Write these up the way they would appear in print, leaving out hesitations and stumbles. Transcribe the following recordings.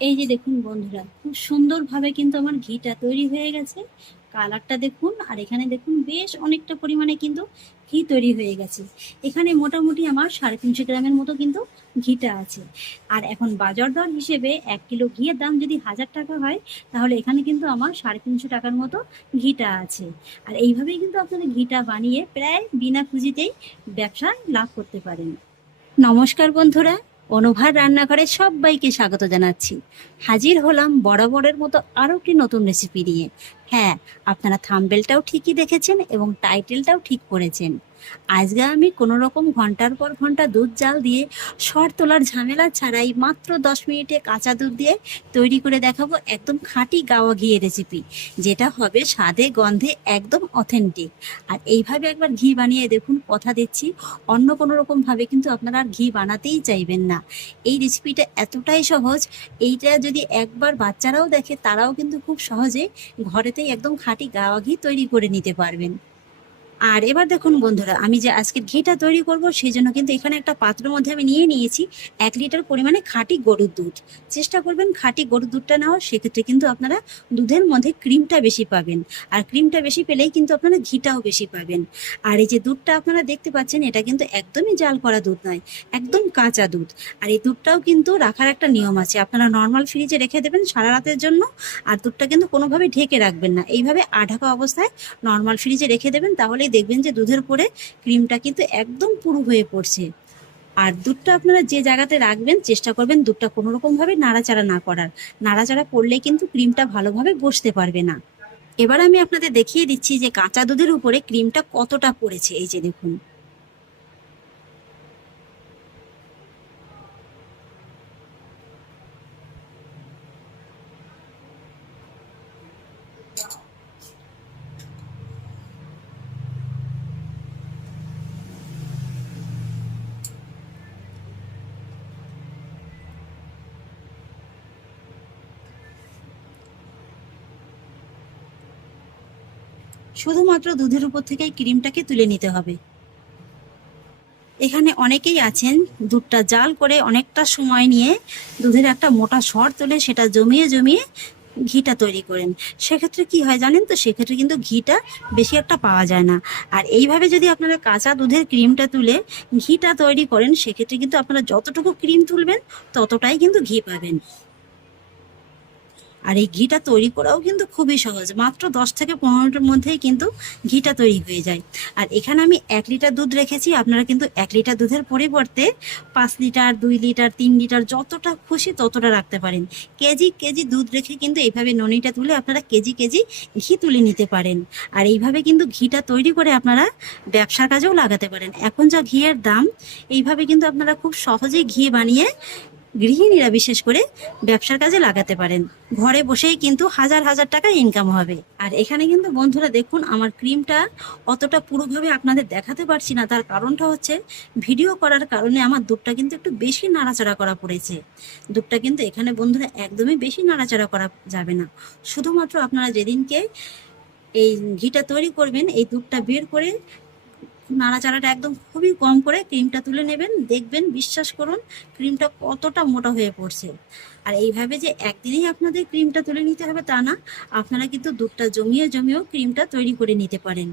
এই যে দেখুন বন্ধুরা, খুব সুন্দরভাবে কিন্তু আমার ঘিটা তৈরি হয়ে গেছে। কালারটা দেখুন, আর এখানে দেখুন বেশ অনেকটা পরিমাণে কিন্তু ঘি তৈরি হয়ে গেছে। এখানে মোটামুটি আমার 350 গ্রামের মতো কিন্তু ঘিটা আছে। আর এখন বাজার দর হিসেবে 1 কিলো ঘিয়ের দাম যদি 1000 টাকা হয়, তাহলে এখানে কিন্তু আমার 350 টাকার মতো ঘিটা আছে। আর এইভাবেই কিন্তু আপনারা ঘিটা বানিয়ে প্রায় বিনা পুঁজিতেই ব্যবসায় লাভ করতে পারেন। নমস্কার বন্ধুরা, অনুভার রান্নাঘরে সবাইকে স্বাগত জানাচ্ছি। হাজির হলাম বরাবরের মতো আরও একটি নতুন রেসিপি নিয়ে। হ্যাঁ, আপনারা থাম্বনেলটাও ঠিকই দেখেছেন এবং টাইটেলটাও ঠিক করেছেন। আজকে আমি কোনো রকম ঘন্টার পর ঘন্টা দুধ জাল দিয়ে সর তোলার ঝামেলা ছাড়াই মাত্র 10 মিনিটে কাঁচা দুধ দিয়ে তৈরি করে দেখাবো একদম খাঁটি গাওয়া ঘিয়ের রেসিপি, যেটা হবে স্বাদে গন্ধে একদম অথেন্টিক। আর এইভাবে একবার ঘি বানিয়ে দেখুন, কথা দিচ্ছি অন্য কোনো রকমভাবে কিন্তু আপনারা আর ঘি বানাতেই চাইবেন না। এই রেসিপিটা এতটাই সহজ, এইটা যদি একবার বাচ্চারাও দেখে তারাও কিন্তু খুব সহজে ঘরেতেই একদম খাঁটি গাওয়া ঘি তৈরি করে নিতে পারবেন। আর এবার দেখুন বন্ধুরা, আমি যে আজকে ঘিটা তৈরি করব সেই জন্য কিন্তু এখানে একটা পাত্রের মধ্যে আমি নিয়ে নিয়েছি 1 লিটার পরিমাণে খাঁটি গরুর দুধ। চেষ্টা করবেন খাঁটি গরুর দুধটা নেওয়ার, সেক্ষেত্রে কিন্তু আপনারা দুধের মধ্যে ক্রিমটা বেশি পাবেন। আর ক্রিমটা বেশি পেলেই কিন্তু আপনারা ঘিটাও বেশি পাবেন। আর এই যে দুধটা আপনারা দেখতে পাচ্ছেন, এটা কিন্তু একদমই জাল করা দুধ নয়, একদম কাঁচা দুধ। আর এই দুধটাও কিন্তু রাখার একটা নিয়ম আছে, আপনারা নর্মাল ফ্রিজে রেখে দেবেন সারা রাতের জন্য। আর দুধটা কিন্তু কোনোভাবে ঢেকে রাখবেন না, এইভাবে আঢাকা অবস্থায় নর্মাল ফ্রিজে রেখে দেবেন, তাহলেই দেখবেন যে দুধের উপরে ক্রিমটা কিন্তু একদম পুরু হয়ে পড়ছে। আর দুধটা আপনারা যে জায়গাতে রাখবেন চেষ্টা করবেন দুধটা কোনো রকমভাবে নাড়াচাড়া না করার। নাড়াচাড়া করলে কিন্তু ক্রিমটা ভালোভাবে বসতে পারবে না। এবার আমি আপনাদের দেখিয়ে দিচ্ছি যে কাঁচা দুধের উপরে ক্রিমটা কতটা পড়েছে। এই যে দেখুন, শুধুমাত্র দুধের উপর থেকেই ক্রিমটাকে তুলে নিতে হবে। এখানে অনেকেই আছেন দুধটা জাল করে অনেকটা সময় নিয়ে দুধের একটা মোটা সর তুলে সেটা জমিয়ে জমিয়ে ঘিটা তৈরি করেন। সেক্ষেত্রে কি হয় জানেন তো, সেক্ষেত্রে কিন্তু ঘিটা বেশি একটা পাওয়া যায় না। আর এইভাবে যদি আপনারা কাঁচা দুধের ক্রিমটা তুলে ঘিটা তৈরি করেন, সেক্ষেত্রে কিন্তু আপনারা যতটুকু ক্রিম তুলবেন ততটাই কিন্তু ঘি পাবেন। আর এই ঘিটা তৈরি করাও কিন্তু খুবই সহজ, মাত্র 10 থেকে 15 মিনিটের মধ্যেই কিন্তু ঘিটা তৈরি হয়ে যায়। আর এখানে আমি 1 লিটার দুধ রেখেছি, আপনারা কিন্তু 1 লিটার দুধের পরিবর্তে 5 লিটার, 2 লিটার, 3 লিটার যতটা খুশি ততটা রাখতে পারেন। কেজি কেজি দুধ রেখে কিন্তু এইভাবে ননিটা তুলে আপনারা কেজি কেজি ঘি তুলে নিতে পারেন। আর এইভাবে কিন্তু ঘিটা তৈরি করে আপনারা ব্যবসার কাজেও লাগাতে পারেন। এখন যা ঘিয়ের দাম, এইভাবে কিন্তু আপনারা খুব সহজেই ঘি বানিয়ে গৃহিণীরা বিশেষ করে ব্যবসার কাজে লাগাতে পারেন। ঘরে বসেই কিন্তু হাজার হাজার টাকা ইনকাম হবে। আর এখানে কিন্তু বন্ধুরা দেখুন, আমার ক্রিমটা অতটা পুরোভাবে আপনাদের দেখাতে পারছি না, তার কারণটা হচ্ছে ভিডিও করার কারণে আমার দুধটা কিন্তু একটু বেশি নাড়াচাড়া করা পড়েছে। দুধটা কিন্তু এখানে বন্ধুরা একদমই বেশি নাড়াচাড়া করা যাবে না। শুধুমাত্র আপনারা যেদিনকে এই ঘিটা তৈরি করবেন, এই দুধটা বের করে নাড়াচাড়াটা একদম খুবই কম করে ক্রিমটা তুলে নেবেন, দেখবেন বিশ্বাস করুন ক্রিমটা কতটা মোটা হয়ে পড়ছে। আর এইভাবে যে একদিনেই আপনাদের ক্রিমটা তুলে নিতে হবে তা না, আপনারা কিন্তু দুধটা জমিয়ে জমিয়েও ক্রিমটা তৈরি করে নিতে পারেন।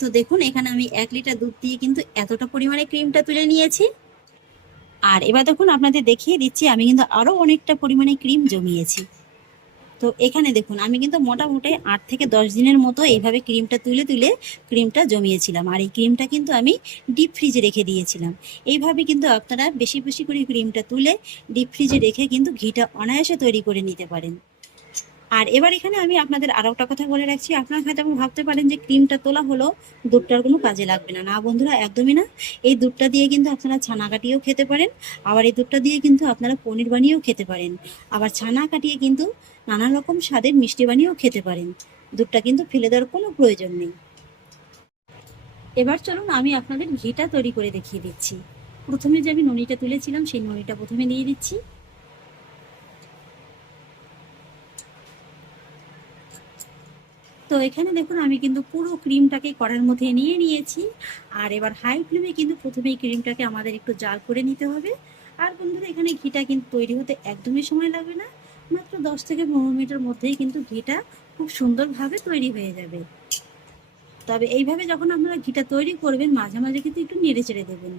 তো দেখুন, এখানে আমি 1 লিটার দুধ দিয়ে কিন্তু এতটা পরিমাণে ক্রিমটা তুলে নিয়েছি। আর এবার দেখুন আপনাদের দেখিয়ে দিচ্ছি আমি কিন্তু আরো অনেকটা পরিমাণে ক্রিম জমিয়েছি। তো এখানে দেখুন আমি কিন্তু মোটামুটি 8 থেকে 10 দিনের মতো এইভাবে ক্রিমটা তুলে তুলে ক্রিমটা জমিয়েছিলাম। আর এই ক্রিমটা কিন্তু আমি ডিপ ফ্রিজে রেখে দিয়েছিলাম। এইভাবে কিন্তু আপনারা বেশি বেশি করে ক্রিমটা তুলে ডিপ ফ্রিজে রেখে কিন্তু ঘিটা অনায়াসে তৈরি করে নিতে পারেন। আর এবার এখানে আমি আপনাদের আরো একটা কথা বলে রাখছি, আপনারা হয়তো ভাবতে পারেন যে ক্রিমটা তোলা হলো দুধটার কোনো কাজে লাগবে না। না বন্ধুরা, একদমই না। এই দুধটা দিয়ে কিন্তু আপনারা ছানা কাটিয়েও খেতে পারেন, আবার এই দুধটা দিয়ে কিন্তু আপনারা পনির বানিয়েও খেতে পারেন, আবার ছানা কাটিয়ে কিন্তু নানা রকম স্বাদের মিষ্টি বানিয়েও খেতে পারেন। দুধটা কিন্তু ফেলে দেওয়ার কোনো প্রয়োজন নেই। এবার চলুন আমি আপনাদের ঘিটা তৈরি করে দেখিয়ে দিচ্ছি। প্রথমে যে আমি ননিটা তুলেছিলাম সেই ননিটা প্রথমে দিয়ে দিচ্ছি। তো এখানে দেখুন আমি কিন্তু পুরো ক্রিমটাকে কড়াইয়ের মধ্যে নিয়ে নিয়েছি। আর এবার হাই ফ্লেমে কিন্তু প্রথমেই ক্রিমটাকে আমাদের একটু জাল করে নিতে হবে। আর বন্ধুরা এখানে ঘিটা কিন্তু তৈরি হতে একদমই সময় লাগবে না, মাত্র 10 থেকে 15 মিনিটের মধ্যেই কিন্তু ঘিটা খুব সুন্দরভাবে তৈরি হয়ে যাবে। তবে এইভাবে যখন আপনারা ঘিটা তৈরি করবেন মাঝে মাঝে কিন্তু একটু নেড়ে চেড়ে দেবেন,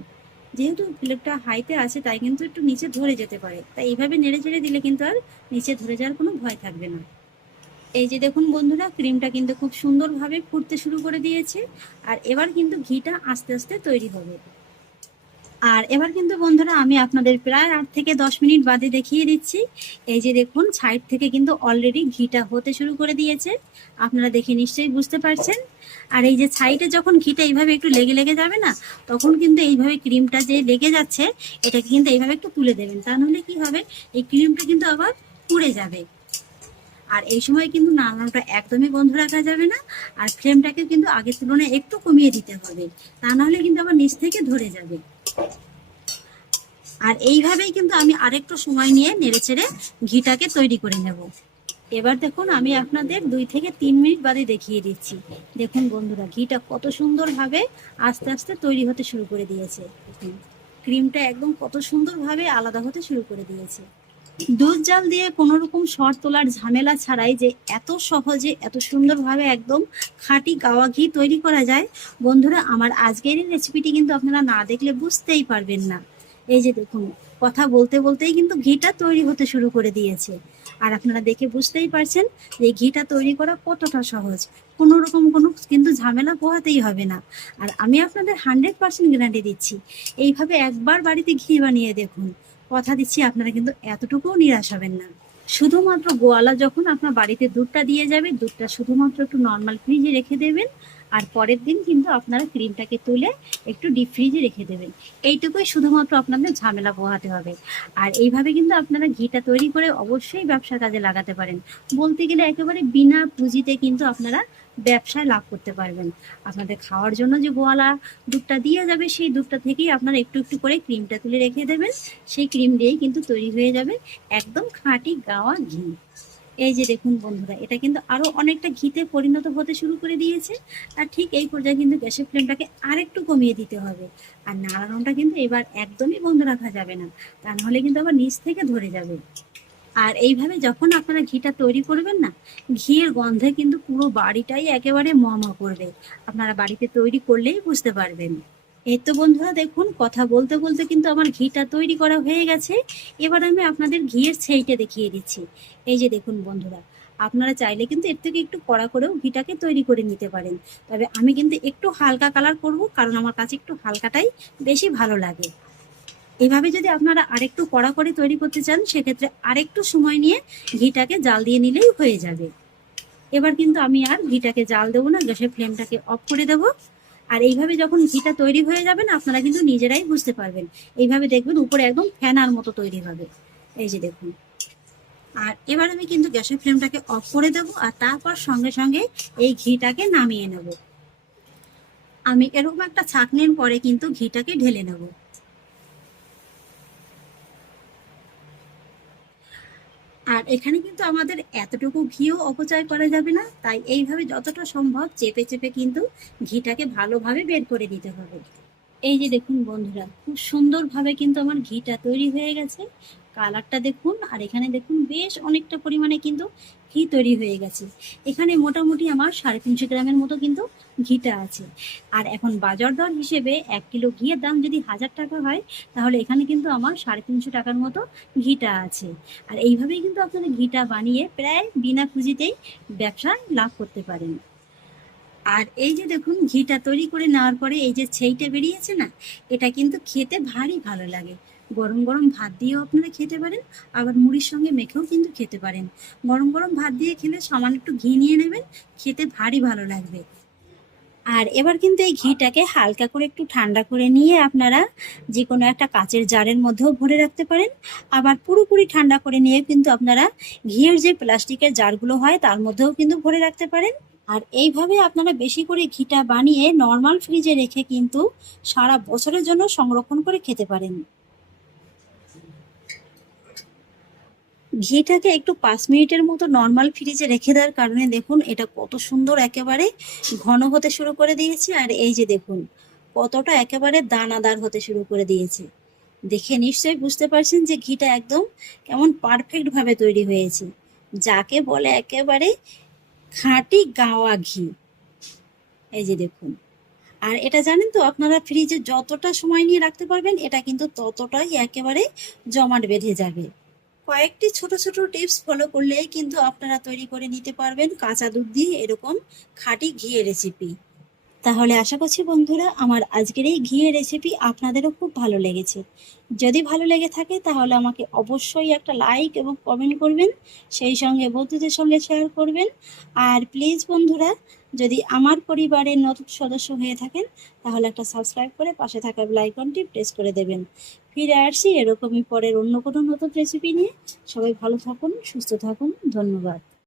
যেহেতু প্লেটটা হাইতে আছে তাই কিন্তু একটু নিচে ধরে যেতে পারে, তাই এইভাবে নেড়ে চেড়ে দিলে কিন্তু আর নিচে ধরে যাওয়ার কোনো ভয় থাকবে না। এই যে দেখুন বন্ধুরা, ক্রিমটা কিন্তু খুব সুন্দরভাবে ফুটতে শুরু করে দিয়েছে, আর এবার কিন্তু ঘিটা আস্তে আস্তে তৈরি হবে। আর এবার কিন্তু বন্ধুরা আমি আপনাদের প্রায় 8 থেকে 10 মিনিট বাদে দেখিয়ে দিচ্ছি। এই যে দেখুন সাইড থেকে কিন্তু অলরেডি ঘিটা হতে শুরু করে দিয়েছে, আপনারা দেখে নিশ্চয়ই বুঝতে পারছেন। আর এই যে সাইডে যখন ঘিটা এইভাবে একটু লেগে লেগে যাবে না, তখন কিন্তু এইভাবে ক্রিমটা যে লেগে যাচ্ছে এটাকে কিন্তু এইভাবে একটু তুলে দেবেন, তা নাহলে কি হবে, এই ক্রিমটা কিন্তু আবার পুড়ে যাবে। আর এই সময় কিন্তু নাড়ানোটা একদমই বন্ধ রাখা যাবে না, আর ফ্লেমটাকে কিন্তু আগের তুলনায় একটু কমিয়ে দিতে হবে, তা নাহলে কিন্তু আবার নিচ থেকে ধরে যাবে। আর এইভাবেই কিন্তু আমি আরেকটু সময় নিয়ে নেড়েচেড়ে ঘিটাকে তৈরি করে নেব। এবার দেখুন আমি আপনাদের 2 থেকে 3 মিনিট বাদে দেখিয়ে দিচ্ছি। দেখুন বন্ধুরা, ঘিটা কত সুন্দরভাবে আস্তে আস্তে তৈরি হতে শুরু করে দিয়েছে। ক্রিমটা একদম কত সুন্দরভাবে আলাদা হতে শুরু করে দিয়েছে। দুধ জাল দিয়ে কোনো রকম সর তোলার ঝামেলা ছাড়াই যে এত সহজে এত সুন্দরভাবে একদম খাঁটি গাওয়া ঘি তৈরি করা যায়, বন্ধুরা আমার আজকের এই রেসিপিটি কিন্তু আপনারা না দেখলে বুঝতেই পারবেন না। এই যে দেখুন, কথা বলতে বলতেই কিন্তু ঘিটা তৈরি হতে শুরু করে দিয়েছে, আর আপনারা দেখে বুঝতেই পারছেন যে ঘিটা তৈরি করা কতটা সহজ, কোনো রকম কোনো কিন্তু ঝামেলা পোহাতেই হবে না। আর আমি আপনাদের 100% গ্যারান্টি দিচ্ছি, এইভাবে একবার বাড়িতে ঘি বানিয়ে দেখুন, কথা দিচ্ছি আপনারা কিন্তু এতটুকুও নিরাশ হবেন না। শুধুমাত্র গোয়ালা যখন আপনার বাড়িতে দুধটা দিয়ে যাবে, দুধটা শুধুমাত্র একটু নর্মাল ফ্রিজে রেখে দেবেন, আর পরের দিন কিন্তু আপনারা ক্রিমটাকে তুলে একটু ডিপ ফ্রিজে রেখে দেবেন। এইটুকুই শুধুমাত্র আপনাদের ঝামেলা পোহাতে হবে। আর এইভাবে কিন্তু আপনারা ঘিটা তৈরি করে অবশ্যই ব্যবসার কাজে লাগাতে পারেন। বলতে গেলে একেবারে বিনা পুঁজিতে কিন্তু আপনারা ব্যবসায় লাভ করতে পারবেন। আপনাদের খাওয়ার জন্য যে গোয়ালা দুধটা দিয়ে যাবে, সেই দুধটা থেকেই আপনারা একটু একটু করে ক্রিমটা তুলে রেখে দেবেন, সেই ক্রিম দিয়েই কিন্তু তৈরি হয়ে যাবে একদম খাঁটি গাওয়া ঘি। এই যে দেখুন বন্ধুরা, এটা কিন্তু আরো অনেকটা ঘিতে পরিণত হতে শুরু করে দিয়েছে। আর ঠিক এই পর্যায়ে কিন্তু গ্যাসের ফ্লেমটাকে আরেকটু কমিয়ে দিতে হবে, আর নাড়ানোটা কিন্তু এবার একদমই বন্ধ রাখা যাবে না, তা নাহলে কিন্তু আবার নিচ থেকে ধরে যাবে। আর এইভাবে যখন আপনারা ঘিটা তৈরি করবেন না, ঘিয়ের গন্ধে কিন্তু পুরো বাড়িটাই একেবারে ম ম করবে, আপনারা বাড়িতে তৈরি করলেই বুঝতে পারবেন। এই তো বন্ধুরা দেখুন, কথা বলতে বলতে কিন্তু আমার ঘিটা তৈরি করা হয়ে গেছে। এবার আমি আপনাদের ঘিয়ের ছেইটা দেখিয়ে দিচ্ছি। এই যে দেখুন বন্ধুরা, আপনারা চাইলে কিন্তু এর থেকে একটু কড়া করেও ঘিটাকে তৈরি করে নিতে পারেন, তবে আমি কিন্তু একটু হালকা কালার করব, কারণ আমার কাছে একটু হালকাটাই বেশি ভালো লাগে। এভাবে যদি আপনারা আরেকটু কড়া করে তৈরি করতে চান, সেক্ষেত্রে আরেকটু সময় নিয়ে ঘিটাকে জাল দিয়ে নিলেই হয়ে যাবে। এবার কিন্তু আমি আর ঘিটাকে জাল দেবো না, গ্যাসের ফ্লেমটাকে অফ করে দেবো। আর এইভাবে যখন ঘিটা তৈরি হয়ে যাবে না, আপনারা কিন্তু নিজেরাই বুঝতে পারবেন। এইভাবে দেখবেন উপরে একদম ফেনার মতো তৈরি হবে। এই যে দেখুন। আর এবার আমি কিন্তু গ্যাসের ফ্লেমটাকে অফ করে দেবো, আর তারপর সঙ্গে সঙ্গে এই ঘিটাকে নামিয়ে নেব। আমি এরকম একটা ছাঁকনির পরে কিন্তু ঘিটাকে ঢেলে নেব। আর এখানে কিন্তু আমাদের এতটুকু ঘিও অপচয় করা যাবে না, তাই এইভাবে যতটা সম্ভব চেপে চেপে কিন্তু ঘিটাকে ভালোভাবে বের করে দিতে হবে। এই যে দেখুন বন্ধুরা, খুব সুন্দরভাবে কিন্তু আমার ঘিটা তৈরি হয়ে গেছে। কালারটা দেখুন, আর এখানে দেখুন বেশ অনেকটা পরিমাণে কিন্তু ঘি তৈরি হয়ে গেছে। এখানে মোটামুটি আমার 350 গ্রামের মতো কিন্তু ঘিটা আছে। আর এখন বাজার দর হিসেবে 1 কিলো ঘিয়ের দাম যদি 1000 টাকা হয়, তাহলে এখানে কিন্তু আমার 350 টাকার মতো ঘিটা আছে। আর এইভাবেই কিন্তু আপনারা ঘিটা বানিয়ে প্রায় বিনা পুঁজিতেই ব্যবসায় লাভ করতে পারেন। আর এই যে দেখুন, ঘিটা তৈরি করে নেওয়ার পরে এই যে ছেইটা বেরিয়েছে না, এটা কিন্তু খেতে ভারী ভালো লাগে। গরম গরম ভাত দিয়েও আপনারা খেতে পারেন, আবার মুড়ির সঙ্গে মেখেও কিন্তু খেতে পারেন। গরম গরম ভাত দিয়ে খেলে সামান্য একটু ঘি নিয়ে নেবেন, খেতে ভারী ভালো লাগবে। আর এবার কিন্তু এই ঘিটাকে হালকা করে একটু ঠান্ডা করে নিয়ে আপনারা যে কোনো একটা কাচের জারের মধ্যেও ভরে রাখতে পারেন, আবার পুরোপুরি ঠান্ডা করে নিয়ে কিন্তু আপনারা ঘিয়ের যে প্লাস্টিকের জারগুলো হয় তার মধ্যেও কিন্তু ভরে রাখতে পারেন। আর এইভাবে আপনারা বেশি করে ঘিটা বানিয়ে নর্মাল ফ্রিজে রেখে কিন্তু সারা বছরের জন্য সংরক্ষণ করে খেতে পারেন। ঘিটাকে একটু 5 মিনিটের মতো নর্মাল ফ্রিজে রেখে দেওয়ার কারণে দেখুন এটা কত সুন্দর একেবারে ঘন হতে শুরু করে দিয়েছে। আর এই যে দেখুন কতটা একেবারে দানাদার হতে শুরু করে দিয়েছে। দেখে নিশ্চয়ই বুঝতে পারছেন যে ঘিটা একদম কেমন পারফেক্ট ভাবে তৈরি হয়েছে, যাকে বলে একেবারে খাঁটি গাওয়া ঘি। এই যে দেখুন। আর এটা জানেন তো, আপনারা ফ্রিজে যতটা সময় নিয়ে রাখতে পারবেন এটা কিন্তু ততটাই একেবারে জমাট বেঁধে যাবে। কয়েকটি ছোট ছোট টিপস ফলো করলেই কিন্তু আপনারা তৈরি করে নিতে পারবেন কাঁচা দুধ দিয়ে এরকম খাঁটি ঘিয়ের রেসিপি। তাহলে আশা করছি বন্ধুরা আমার আজকের এই ঘিয়ের রেসিপি আপনাদেরও খুব ভালো লেগেছে। যদি ভালো লেগে থাকে তাহলে আমাকে অবশ্যই একটা লাইক এবং কমেন্ট করবেন, সেই সঙ্গে বন্ধুদের সঙ্গে শেয়ার করবেন। আর প্লিজ বন্ধুরা, যদি আমার পরিবারের নতুন সদস্য হয়ে থাকেন তাহলে একটা সাবস্ক্রাইব করে পাশে থাকা বেল আইকনটি প্রেস করে দেবেন। ফিরে আসছি এরকমই পরের অন্য কোনো নতুন রেসিপি নিয়ে। সবাই ভালো থাকুন, সুস্থ থাকুন, ধন্যবাদ।